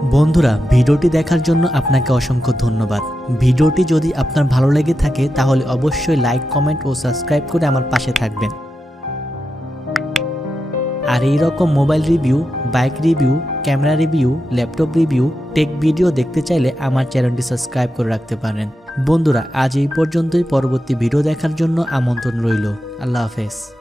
বন্ধুরা, ভিডিওটি দেখার জন্য আপনাকে অসংখ্য ধন্যবাদ। ভিডিওটি যদি আপনার ভালো লেগে থাকে তাহলে অবশ্যই লাইক, কমেন্ট ও সাবস্ক্রাইব করে আমার পাশে থাকবেন। আর এই রকম mobile review, bike review, camera review, laptop review, take video দেখতে চাইলে আমার চ্যানেলটি সাবস্ক্রাইব করে রাখতে পারেন। বন্ধুরা, আজ এই পর্যন্তই। পরবর্তী ভিডিও দেখার জন্য আমন্ত্রণ রইল। আল্লাহ হাফেজ।